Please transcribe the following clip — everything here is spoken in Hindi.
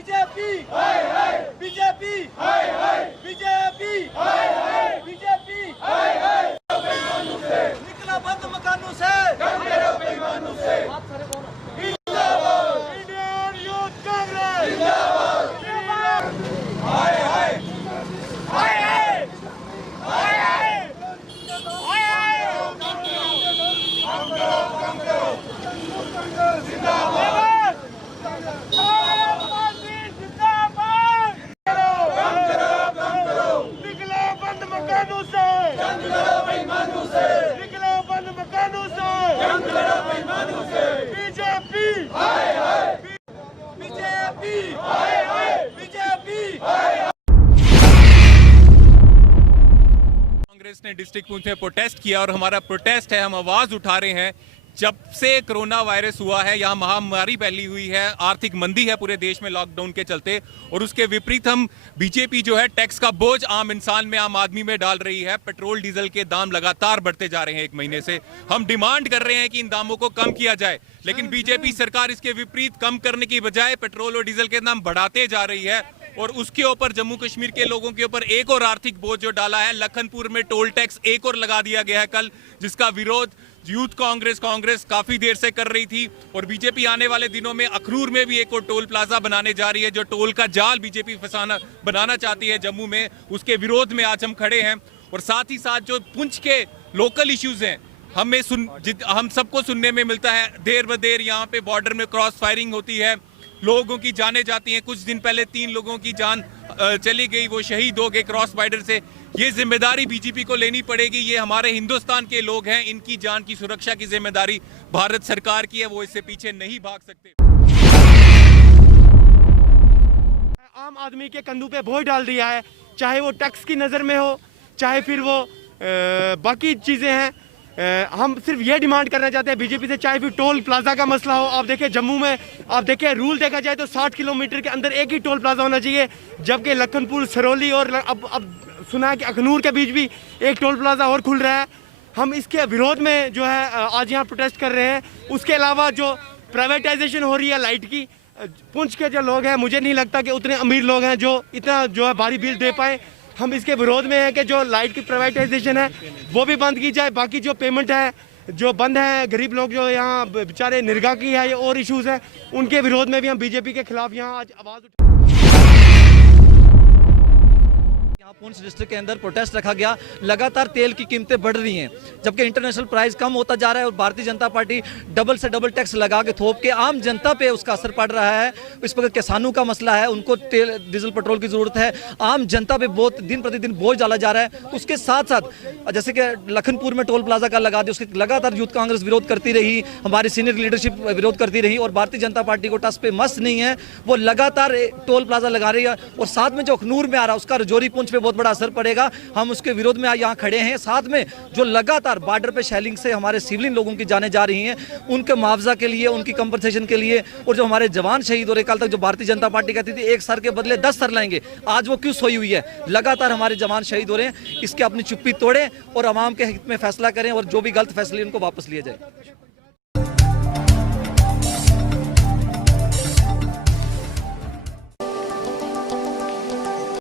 बीजेपी बीजेपी बीजेपी बीजेपी निकला बंद मकानों से इंडियन यूथ कांग्रेस कांग्रेस ने डिस्ट्रिक्ट पुंछ में प्रोटेस्ट किया और हमारा प्रोटेस्ट है, हम आवाज उठा रहे हैं। जब से कोरोना वायरस हुआ है, यहाँ महामारी फैली हुई है, आर्थिक मंदी है पूरे देश में लॉकडाउन के चलते, और उसके विपरीत हम बीजेपी जो है टैक्स का बोझ आम इंसान में, आम आदमी में डाल रही है। पेट्रोल डीजल के दाम लगातार बढ़ते जा रहे हैं। एक महीने से हम डिमांड कर रहे हैं कि इन दामों को कम किया जाए, लेकिन बीजेपी सरकार इसके विपरीत कम करने की बजाय पेट्रोल और डीजल के दाम बढ़ाते जा रही है। और उसके ऊपर जम्मू कश्मीर के लोगों के ऊपर एक और आर्थिक बोझ जो डाला है। लखनपुर में टोल टैक्स एक और लगा दिया गया है कल, जिसका विरोध यूथ कांग्रेस काफी देर से कर रही थी। और बीजेपी आने वाले दिनों में अखनूर में भी एक और टोल प्लाजा बनाने जा रही है, जो टोल का जाल बीजेपी बनाना चाहती है जम्मू में। उसके विरोध में आज हम खड़े हैं। और साथ ही साथ जो पुंछ के लोकल इश्यूज हैं, हम सबको सुनने में मिलता है, देर ब देर यहाँ पे बॉर्डर में क्रॉस फायरिंग होती है, लोगों की जानें जाती हैं। कुछ दिन पहले 3 लोगों की जान चली गई, वो शहीद हो गए क्रॉस बॉर्डर से। ये जिम्मेदारी बीजेपी को लेनी पड़ेगी। ये हमारे हिंदुस्तान के लोग हैं, इनकी जान की सुरक्षा की जिम्मेदारी भारत सरकार की है, वो इससे पीछे नहीं भाग सकते। आम आदमी के कंधों पे बोझ डाल दिया है, चाहे वो टैक्स की नज़र में हो, चाहे फिर वो बाकी चीज़ें हैं। हम सिर्फ ये डिमांड करना चाहते हैं बीजेपी से, चाहे फिर टोल प्लाजा का मसला हो। आप देखिए जम्मू में, आप देखिए रूल देखा जाए तो 60 किलोमीटर के अंदर एक ही टोल प्लाजा होना चाहिए, जबकि लखनपुर, सरौली और अब सुना है कि अखनूर के बीच भी एक टोल प्लाजा और खुल रहा है। हम इसके विरोध में जो है आज यहाँ प्रोटेस्ट कर रहे हैं। उसके अलावा जो प्राइवेटाइजेशन हो रही है लाइट की, पुंछ के जो लोग हैं, मुझे नहीं लगता कि उतने अमीर लोग हैं जो इतना जो है भारी बिल दे पाए। हम इसके विरोध में हैं कि जो लाइट की प्राइवेटाइजेशन है वो भी बंद की जाए। बाकी जो पेमेंट है जो बंद है, गरीब लोग जो यहाँ बेचारे निर्गा की है, ये और इश्यूज हैं, उनके विरोध में भी हम बीजेपी के खिलाफ यहाँ आज आवाज़ उठा। पुंछ डिस्ट्रिक्ट के अंदर प्रोटेस्ट रखा गया। लगातार तेल की कीमतें बढ़ रही हैं, जबकि इंटरनेशनल प्राइस कम होता जा रहा है और भारतीय जनता पार्टी डबल से डबल टैक्स लगा के थोप के आम जनता पे उसका असर पड़ रहा है। इस पर किसानों का मसला है, उनको तेल डीजल पेट्रोल की जरूरत है। आम जनता पे बहुत दिन प्रतिदिन बोझ डाला जा रहा है। उसके साथ साथ जैसे कि लखनपुर में टोल प्लाजा का लगा दिया, उसके लगातार यूथ कांग्रेस विरोध करती रही, हमारी सीनियर लीडरशिप विरोध करती रही, और भारतीय जनता पार्टी को टस पे मस नहीं है, वो लगातार टोल प्लाजा लगा रही है। और साथ में जो अखनूर में आ रहा है उसका रजौरी पुंछ पे बहुत बड़ा असर पड़ेगा। हम उसके विरोध में यहाँ खड़े हैं। साथ में जो लगातार बॉर्डर पे शेलिंग से हमारे सिविलियन लोगों की जाने जा रही हैं, उनके मुआवजा के लिए, उनकी कंपनसेशन के लिए, और जो हमारे जवान शहीद हो रहे, कल तक जो भारतीय जनता पार्टी कहती थी 1 सर के बदले 10 सर लाएंगे, आज वो क्यों सोई हुई है? लगातार हमारे जवान शहीद हो रहे हैं। इसके अपनी चुप्पी तोड़ें और आवाम के हित में फैसला करें, और जो भी गलत फैसले उनको वापस लिए जाए।